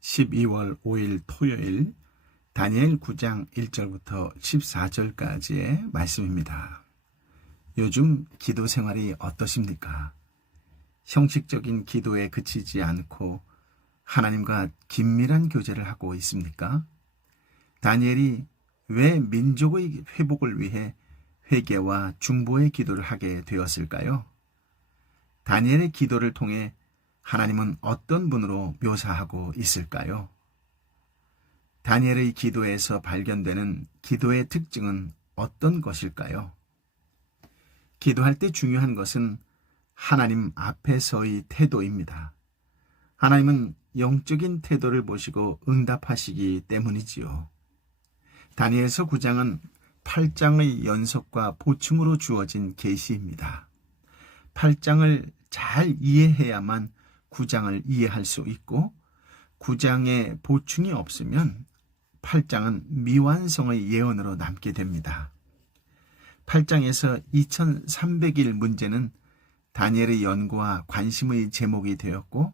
12월 5일 토요일 다니엘 9장 1절부터 14절까지의 말씀입니다. 요즘 기도 생활이 어떠십니까? 형식적인 기도에 그치지 않고 하나님과 긴밀한 교제를 하고 있습니까? 다니엘이 왜 민족의 회복을 위해 회개와 중보의 기도를 하게 되었을까요? 다니엘의 기도를 통해 하나님은 어떤 분으로 묘사하고 있을까요? 다니엘의 기도에서 발견되는 기도의 특징은 어떤 것일까요? 기도할 때 중요한 것은 하나님 앞에서의 태도입니다. 하나님은 영적인 태도를 보시고 응답하시기 때문이지요. 다니엘서 9장은 8장의 연속과 보충으로 주어진 계시입니다. 8장을 잘 이해해야만 9장을 이해할 수 있고 9장에 보충이 없으면 8장은 미완성의 예언으로 남게 됩니다. 8장에서 2300일 문제는 다니엘의 연구와 관심의 제목이 되었고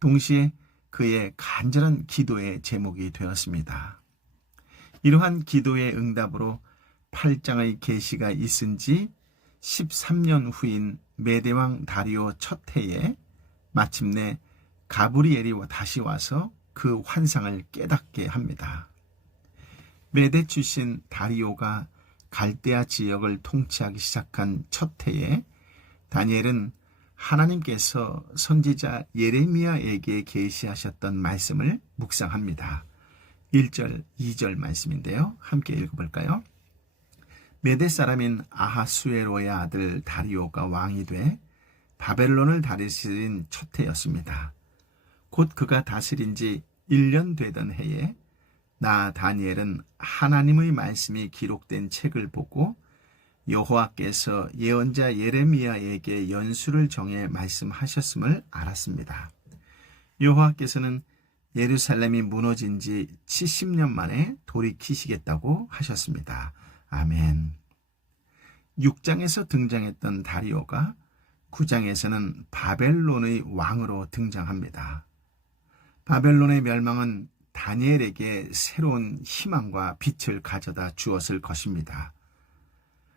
동시에 그의 간절한 기도의 제목이 되었습니다. 이러한 기도의 응답으로 8장의 계시가 있은 지 13년 후인 메대왕 다리오 첫 해에 마침내 가브리엘이 다시 와서 그 환상을 깨닫게 합니다. 메대 출신 다리오가 갈대아 지역을 통치하기 시작한 첫 해에 다니엘은 하나님께서 선지자 예레미야에게 계시하셨던 말씀을 묵상합니다. 1절, 2절 말씀인데요. 함께 읽어볼까요? 메대 사람인 아하수에로의 아들 다리오가 왕이 돼 바벨론을 다스린 첫 해였습니다. 곧 그가 다스린 지 1년 되던 해에 나 다니엘은 하나님의 말씀이 기록된 책을 보고 여호와께서 예언자 예레미야에게 연수를 정해 말씀하셨음을 알았습니다. 여호와께서는 예루살렘이 무너진 지 70년 만에 돌이키시겠다고 하셨습니다. 아멘. 6장에서 등장했던 다리오가 9장에서는 바벨론의 왕으로 등장합니다. 바벨론의 멸망은 다니엘에게 새로운 희망과 빛을 가져다 주었을 것입니다.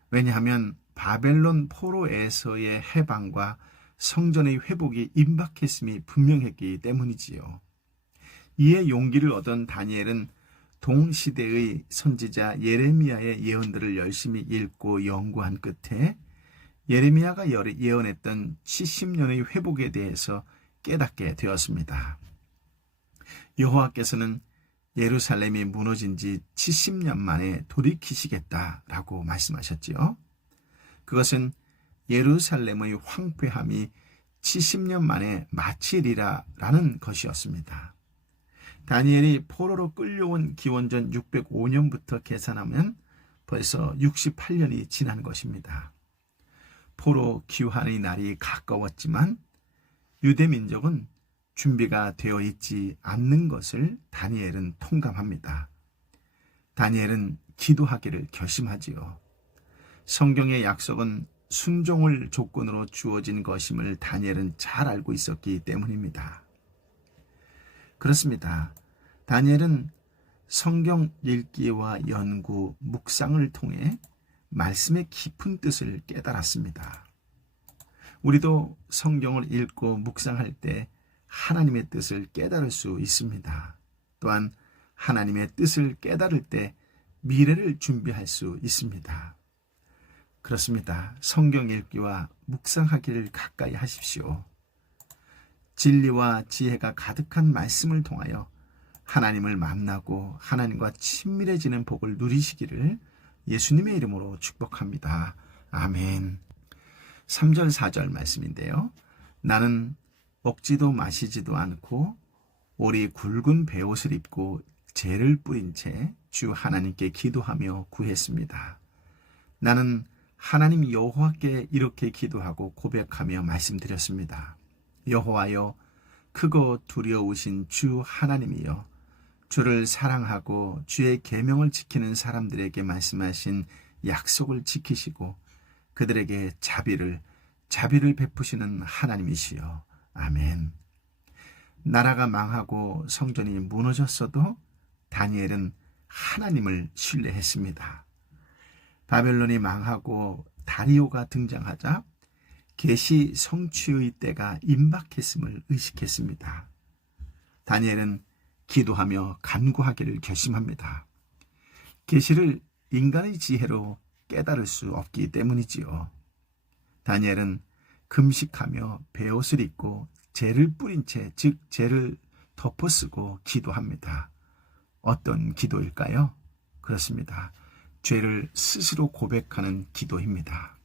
왜냐하면 바벨론 포로에서의 해방과 성전의 회복이 임박했음이 분명했기 때문이지요. 이에 용기를 얻은 다니엘은 동시대의 선지자 예레미야의 예언들을 열심히 읽고 연구한 끝에 예레미야가 예언했던 70년의 회복에 대해서 깨닫게 되었습니다. 여호와께서는 예루살렘이 무너진 지 70년 만에 돌이키시겠다라고 말씀하셨지요. 그것은 예루살렘의 황폐함이 70년 만에 마치리라라는 것이었습니다. 다니엘이 포로로 끌려온 기원전 605년부터 계산하면 벌써 68년이 지난 것입니다. 포로 귀환의 날이 가까웠지만 유대민족은 준비가 되어 있지 않는 것을 다니엘은 통감합니다. 다니엘은 기도하기를 결심하지요. 성경의 약속은 순종을 조건으로 주어진 것임을 다니엘은 잘 알고 있었기 때문입니다. 그렇습니다. 다니엘은 성경 읽기와 연구, 묵상을 통해 말씀의 깊은 뜻을 깨달았습니다. 우리도 성경을 읽고 묵상할 때 하나님의 뜻을 깨달을 수 있습니다. 또한 하나님의 뜻을 깨달을 때 미래를 준비할 수 있습니다. 그렇습니다. 성경 읽기와 묵상하기를 가까이 하십시오. 진리와 지혜가 가득한 말씀을 통하여 하나님을 만나고 하나님과 친밀해지는 복을 누리시기를 예수님의 이름으로 축복합니다. 아멘. 3절 4절 말씀인데요. 나는 먹지도 마시지도 않고 오리 굵은 베옷을 입고 재를 뿌린 채 주 하나님께 기도하며 구했습니다. 나는 하나님 여호와께 이렇게 기도하고 고백하며 말씀드렸습니다. 여호와여, 크고 두려우신 주 하나님이여, 주를 사랑하고 주의 계명을 지키는 사람들에게 말씀하신 약속을 지키시고 그들에게 자비를 베푸시는 하나님이시여. 아멘. 나라가 망하고 성전이 무너졌어도 다니엘은 하나님을 신뢰했습니다. 바벨론이 망하고 다리오가 등장하자 계시 성취의 때가 임박했음을 의식했습니다. 다니엘은 기도하며 간구하기를 결심합니다. 계시를 인간의 지혜로 깨달을 수 없기 때문이지요. 다니엘은 금식하며 베옷을 입고 재를 뿌린 채, 즉 재를 덮어쓰고 기도합니다. 어떤 기도일까요? 그렇습니다. 죄를 스스로 고백하는 기도입니다.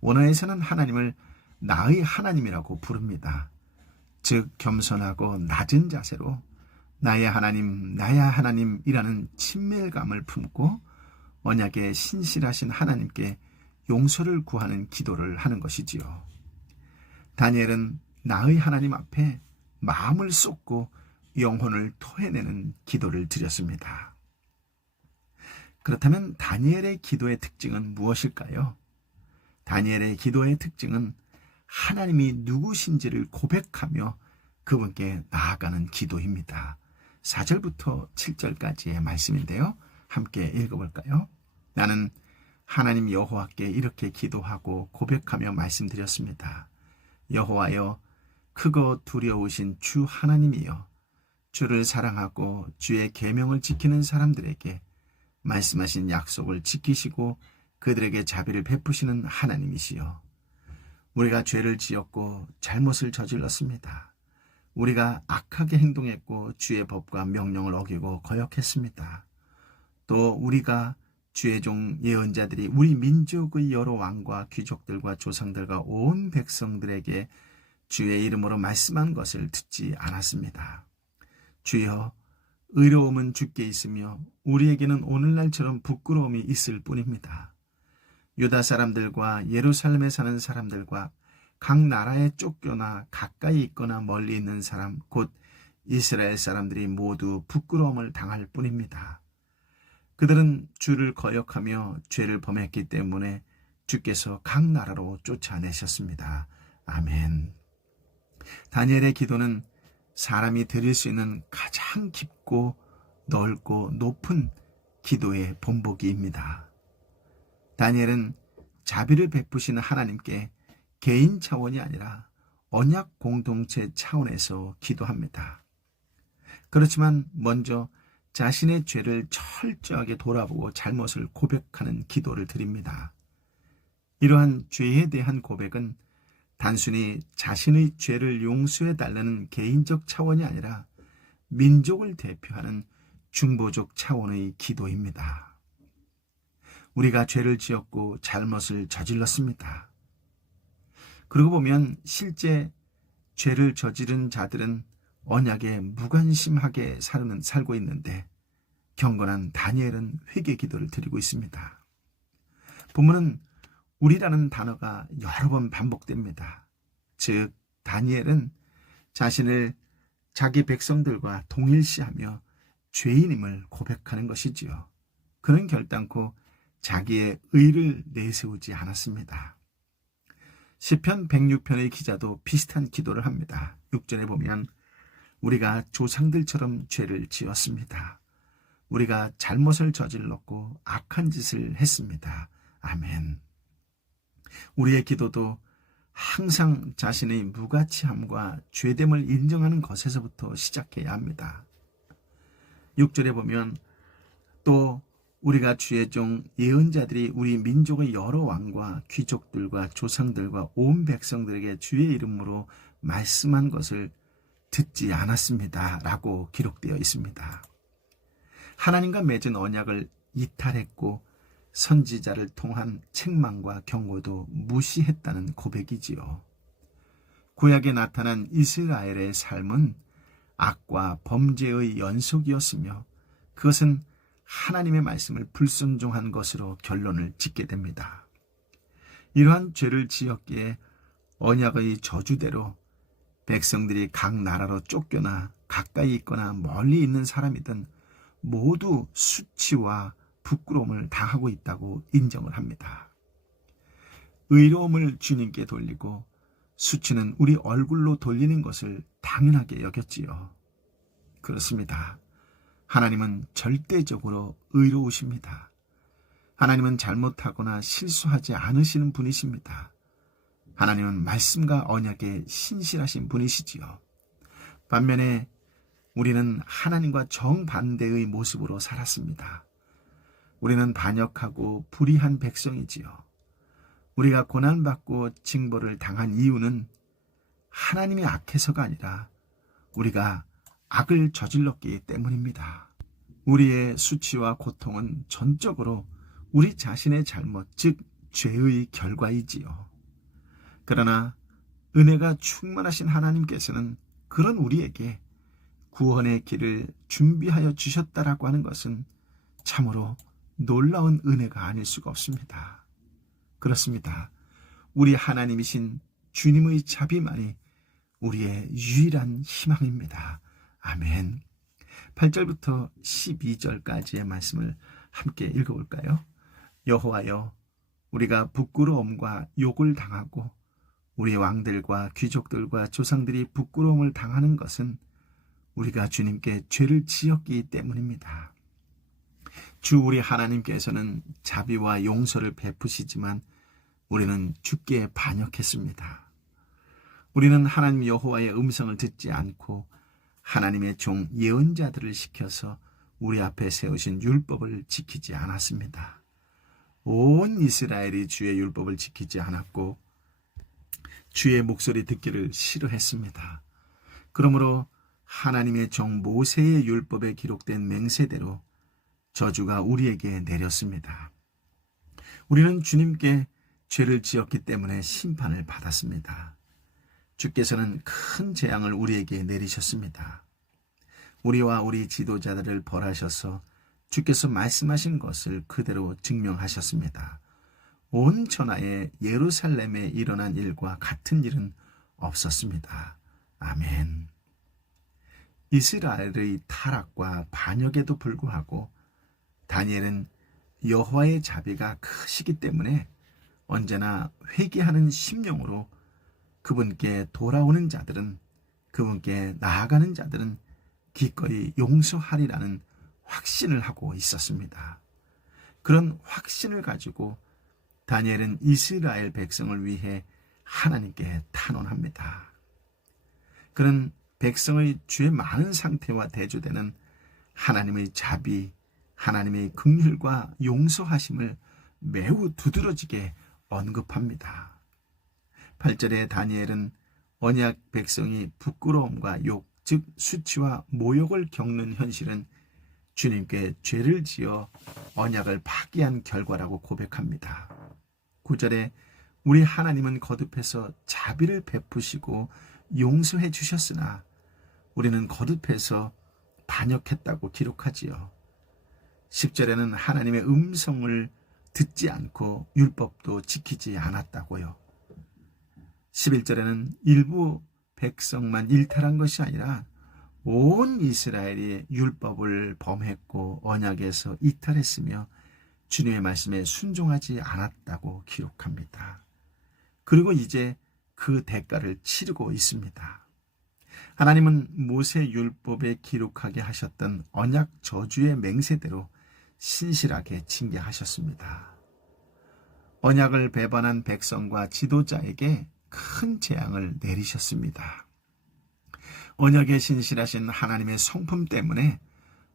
원어에서는 하나님을 나의 하나님이라고 부릅니다. 즉 겸손하고 낮은 자세로 나의 하나님, 나의 하나님이라는 친밀감을 품고 언약에 신실하신 하나님께 용서를 구하는 기도를 하는 것이지요. 다니엘은 나의 하나님 앞에 마음을 쏟고 영혼을 토해내는 기도를 드렸습니다. 그렇다면 다니엘의 기도의 특징은 무엇일까요? 다니엘의 기도의 특징은 하나님이 누구신지를 고백하며 그분께 나아가는 기도입니다. 4절부터 7절까지의 말씀인데요. 함께 읽어볼까요? 나는 하나님 여호와께 이렇게 기도하고 고백하며 말씀드렸습니다. 여호와여, 크고 두려우신 주 하나님이여, 주를 사랑하고 주의 계명을 지키는 사람들에게 말씀하신 약속을 지키시고 그들에게 자비를 베푸시는 하나님이시여, 우리가 죄를 지었고 잘못을 저질렀습니다. 우리가 악하게 행동했고 주의 법과 명령을 어기고 거역했습니다. 또 우리가 주의 종 예언자들이 우리 민족의 여러 왕과 귀족들과 조상들과 온 백성들에게 주의 이름으로 말씀한 것을 듣지 않았습니다. 주여, 의로움은 주께 있으며 우리에게는 오늘날처럼 부끄러움이 있을 뿐입니다. 유다 사람들과 예루살렘에 사는 사람들과 각 나라에 쫓겨나 가까이 있거나 멀리 있는 사람, 곧 이스라엘 사람들이 모두 부끄러움을 당할 뿐입니다. 그들은 주를 거역하며 죄를 범했기 때문에 주께서 각 나라로 쫓아내셨습니다. 아멘. 다니엘의 기도는 사람이 드릴 수 있는 가장 깊고 넓고 높은 기도의 본보기입니다. 다니엘은 자비를 베푸시는 하나님께 개인 차원이 아니라 언약 공동체 차원에서 기도합니다. 그렇지만 먼저 자신의 죄를 철저하게 돌아보고 잘못을 고백하는 기도를 드립니다. 이러한 죄에 대한 고백은 단순히 자신의 죄를 용서해달라는 개인적 차원이 아니라 민족을 대표하는 중보적 차원의 기도입니다. 우리가 죄를 지었고 잘못을 저질렀습니다. 그러고 보면 실제 죄를 저지른 자들은 언약에 무관심하게 살고 있는데 경건한 다니엘은 회개 기도를 드리고 있습니다. 본문은 우리라는 단어가 여러 번 반복됩니다. 즉 다니엘은 자신을 자기 백성들과 동일시하며 죄인임을 고백하는 것이지요. 그는 결단코 자기의 의를 내세우지 않았습니다. 시편 106편의 기자도 비슷한 기도를 합니다. 6절에 보면 우리가 조상들처럼 죄를 지었습니다. 우리가 잘못을 저질렀고 악한 짓을 했습니다. 아멘. 우리의 기도도 항상 자신의 무가치함과 죄됨을 인정하는 것에서부터 시작해야 합니다. 6절에 보면 또 우리가 주의 종 예언자들이 우리 민족의 여러 왕과 귀족들과 조상들과 온 백성들에게 주의 이름으로 말씀한 것을 듣지 않았습니다. 라고 기록되어 있습니다. 하나님과 맺은 언약을 이탈했고 선지자를 통한 책망과 경고도 무시했다는 고백이지요. 구약에 나타난 이스라엘의 삶은 악과 범죄의 연속이었으며 그것은 하나님의 말씀을 불순종한 것으로 결론을 짓게 됩니다. 이러한 죄를 지었기에 언약의 저주대로 백성들이 각 나라로 쫓겨나 가까이 있거나 멀리 있는 사람이든 모두 수치와 부끄러움을 당하고 있다고 인정을 합니다. 의로움을 주님께 돌리고 수치는 우리 얼굴로 돌리는 것을 당연하게 여겼지요. 그렇습니다. 하나님은 절대적으로 의로우십니다. 하나님은 잘못하거나 실수하지 않으시는 분이십니다. 하나님은 말씀과 언약에 신실하신 분이시지요. 반면에 우리는 하나님과 정반대의 모습으로 살았습니다. 우리는 반역하고 불의한 백성이지요. 우리가 고난받고 징벌을 당한 이유는 하나님이 악해서가 아니라 우리가 악을 저질렀기 때문입니다. 우리의 수치와 고통은 전적으로 우리 자신의 잘못, 즉 죄의 결과이지요. 그러나 은혜가 충만하신 하나님께서는 그런 우리에게 구원의 길을 준비하여 주셨다라고 하는 것은 참으로 놀라운 은혜가 아닐 수가 없습니다. 그렇습니다. 우리 하나님이신 주님의 자비만이 우리의 유일한 희망입니다. 아멘. 8절부터 12절까지의 말씀을 함께 읽어볼까요? 여호와여, 우리가 부끄러움과 욕을 당하고 우리 왕들과 귀족들과 조상들이 부끄러움을 당하는 것은 우리가 주님께 죄를 지었기 때문입니다. 주 우리 하나님께서는 자비와 용서를 베푸시지만 우리는 주께 반역했습니다. 우리는 하나님 여호와의 음성을 듣지 않고 하나님의 종 예언자들을 시켜서 우리 앞에 세우신 율법을 지키지 않았습니다. 온 이스라엘이 주의 율법을 지키지 않았고 주의 목소리 듣기를 싫어했습니다. 그러므로 하나님의 종 모세의 율법에 기록된 맹세대로 저주가 우리에게 내렸습니다. 우리는 주님께 죄를 지었기 때문에 심판을 받았습니다. 주께서는 큰 재앙을 우리에게 내리셨습니다. 우리와 우리 지도자들을 벌하셔서 주께서 말씀하신 것을 그대로 증명하셨습니다. 온 천하에 예루살렘에 일어난 일과 같은 일은 없었습니다. 아멘. 이스라엘의 타락과 반역에도 불구하고 다니엘은 여호와의 자비가 크시기 때문에 언제나 회개하는 심령으로 그분께 돌아오는 자들은, 그분께 나아가는 자들은 기꺼이 용서하리라는 확신을 하고 있었습니다. 그런 확신을 가지고 다니엘은 이스라엘 백성을 위해 하나님께 탄원합니다. 그는 백성의 죄 많은 상태와 대조되는 하나님의 자비, 하나님의 긍휼과 용서하심을 매우 두드러지게 언급합니다. 8절에 다니엘은 언약 백성이 부끄러움과 욕, 즉 수치와 모욕을 겪는 현실은 주님께 죄를 지어 언약을 파기한 결과라고 고백합니다. 9절에 우리 하나님은 거듭해서 자비를 베푸시고 용서해 주셨으나 우리는 거듭해서 반역했다고 기록하지요. 10절에는 하나님의 음성을 듣지 않고 율법도 지키지 않았다고요. 11절에는 일부 백성만 일탈한 것이 아니라 온 이스라엘이 율법을 범했고 언약에서 이탈했으며 주님의 말씀에 순종하지 않았다고 기록합니다. 그리고 이제 그 대가를 치르고 있습니다. 하나님은 모세 율법에 기록하게 하셨던 언약 저주의 맹세대로 신실하게 징계하셨습니다. 언약을 배반한 백성과 지도자에게 큰 재앙을 내리셨습니다. 언약에 신실하신 하나님의 성품 때문에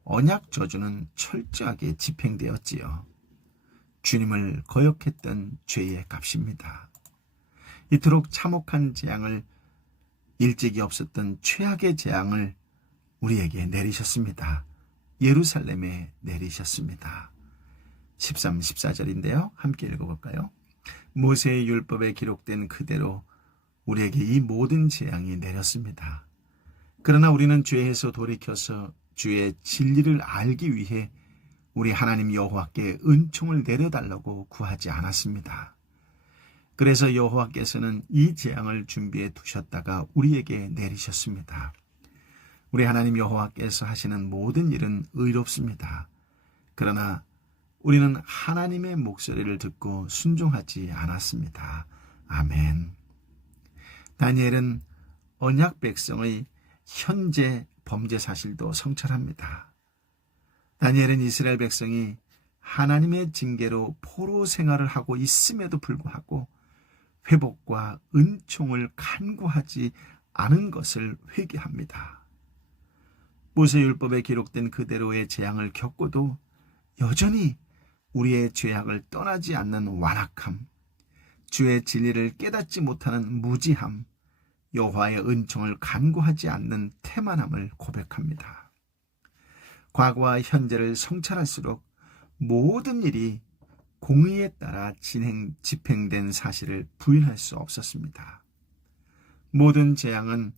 언약 저주는 철저하게 집행되었지요. 주님을 거역했던 죄의 값입니다. 이토록 참혹한 재앙을, 일찍이 없었던 최악의 재앙을 우리에게 내리셨습니다. 예루살렘에 내리셨습니다. 13, 14절인데요. 함께 읽어볼까요? 모세의 율법에 기록된 그대로 우리에게 이 모든 재앙이 내렸습니다. 그러나 우리는 죄에서 돌이켜서 주의 진리를 알기 위해 우리 하나님 여호와께 은총을 내려달라고 구하지 않았습니다. 그래서 여호와께서는 이 재앙을 준비해 두셨다가 우리에게 내리셨습니다. 우리 하나님 여호와께서 하시는 모든 일은 의롭습니다. 그러나 우리는 하나님의 목소리를 듣고 순종하지 않았습니다. 아멘. 다니엘은 언약 백성의 현재 범죄 사실도 성찰합니다. 다니엘은 이스라엘 백성이 하나님의 징계로 포로 생활을 하고 있음에도 불구하고 회복과 은총을 간구하지 않은 것을 회개합니다. 모세율법에 기록된 그대로의 재앙을 겪고도 여전히 우리의 죄악을 떠나지 않는 완악함, 주의 진리를 깨닫지 못하는 무지함, 여호와의 은총을 간구하지 않는 태만함을 고백합니다. 과거와 현재를 성찰할수록 모든 일이 공의에 따라 집행된 사실을 부인할 수 없었습니다. 모든 재앙은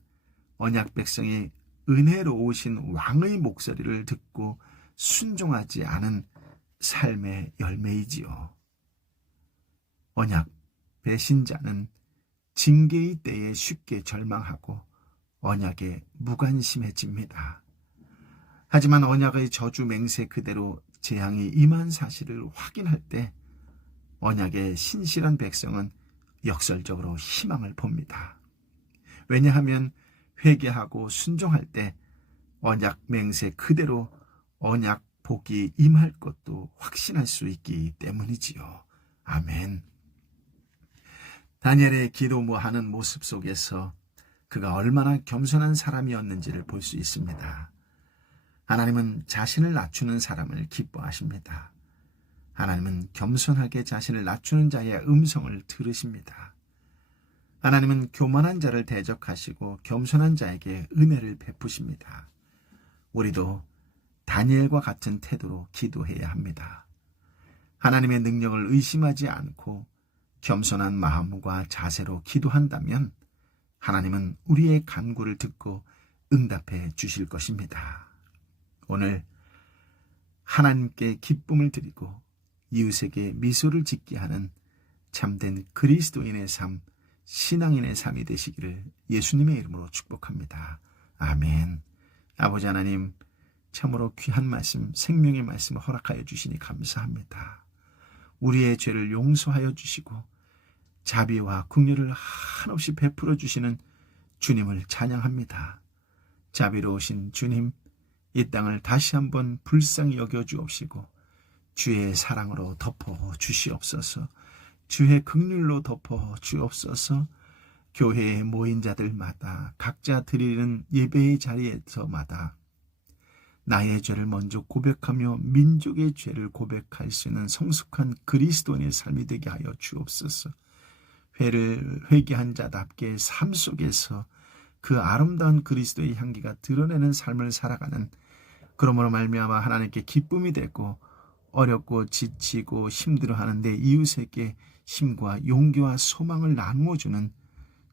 언약 백성이 은혜로우신 왕의 목소리를 듣고 순종하지 않은 삶의 열매이지요. 언약 배신자는 징계의 때에 쉽게 절망하고 언약에 무관심해집니다. 하지만 언약의 저주 맹세 그대로 재앙이 임한 사실을 확인할 때 언약의 신실한 백성은 역설적으로 희망을 봅니다. 왜냐하면 회개하고 순종할 때 언약 맹세 그대로 언약 복이 임할 것도 확신할 수 있기 때문이지요. 아멘. 다니엘의 기도하는 모습 속에서 그가 얼마나 겸손한 사람이었는지를 볼 수 있습니다. 하나님은 자신을 낮추는 사람을 기뻐하십니다. 하나님은 겸손하게 자신을 낮추는 자의 음성을 들으십니다. 하나님은 교만한 자를 대적하시고 겸손한 자에게 은혜를 베푸십니다. 우리도 다니엘과 같은 태도로 기도해야 합니다. 하나님의 능력을 의심하지 않고 겸손한 마음과 자세로 기도한다면 하나님은 우리의 간구를 듣고 응답해 주실 것입니다. 오늘 하나님께 기쁨을 드리고 이웃에게 미소를 짓게 하는 참된 그리스도인의 삶, 신앙인의 삶이 되시기를 예수님의 이름으로 축복합니다. 아멘. 아버지 하나님, 참으로 귀한 말씀, 생명의 말씀을 허락하여 주시니 감사합니다. 우리의 죄를 용서하여 주시고 자비와 긍휼을 한없이 베풀어 주시는 주님을 찬양합니다. 자비로우신 주님, 이 땅을 다시 한번 불쌍히 여겨 주옵시고 주의 사랑으로 덮어 주시옵소서. 주의 긍휼로 덮어 주옵소서. 교회에 모인 자들마다 각자 드리는 예배의 자리에서마다 나의 죄를 먼저 고백하며 민족의 죄를 고백할 수 있는 성숙한 그리스도인의 삶이 되게 하여 주옵소서. 회개한 자답게 삶 속에서 그 아름다운 그리스도의 향기가 드러내는 삶을 살아가는, 그러므로 말미암아 하나님께 기쁨이 되고 어렵고 지치고 힘들어하는 내 이웃에게 힘과 용기와 소망을 나누어주는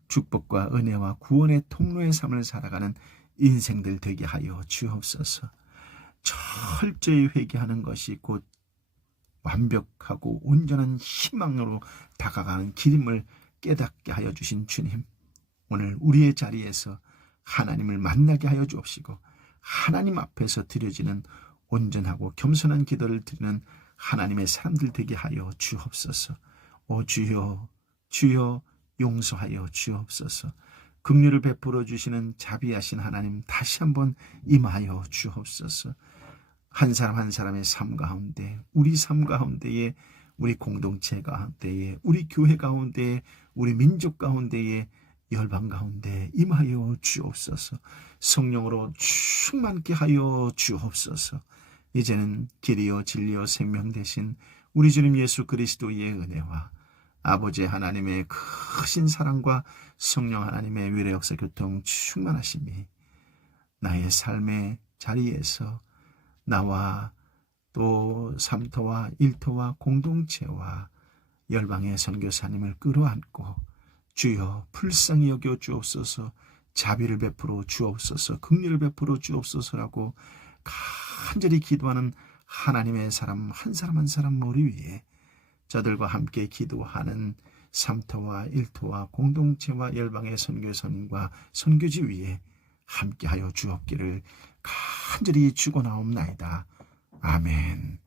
축복과 은혜와 구원의 통로의 삶을 살아가는 인생들 되게 하여 주옵소서. 철저히 회개하는 것이 곧 완벽하고 온전한 희망으로 다가가는 길임을 깨닫게 하여 주신 주님, 오늘 우리의 자리에서 하나님을 만나게 하여 주옵시고 하나님 앞에서 드려지는 온전하고 겸손한 기도를 드리는 하나님의 사람들 되게 하여 주옵소서. 오 주여, 주여 용서하여 주옵소서. 긍휼을 베풀어 주시는 자비하신 하나님 다시 한번 임하여 주옵소서. 한 사람 한 사람의 삶 가운데, 우리 삶 가운데에, 우리 공동체 가운데에, 우리 교회 가운데에, 우리 민족 가운데에, 열방 가운데 임하여 주옵소서. 성령으로 충만케 하여 주옵소서. 이제는 길이요 진리요 생명 되신 우리 주님 예수 그리스도의 은혜와 아버지 하나님의 크신 사랑과 성령 하나님의 위례 역사 교통 충만하심이 나의 삶의 자리에서 나와 또 삼터와 일터와 공동체와 열방의 선교사님을 끌어안고 주여 불쌍히 여겨 주옵소서, 자비를 베풀어 주옵소서, 긍휼을 베풀어 주옵소서라고 간절히 기도하는 하나님의 사람 한 사람 한 사람 머리 위에 저들과 함께 기도하는 삼터와 일터와 공동체와 열방의 선교사님과 선교지 위에 함께하여 주옵기를 간절히 축원하옵나이다. 아멘.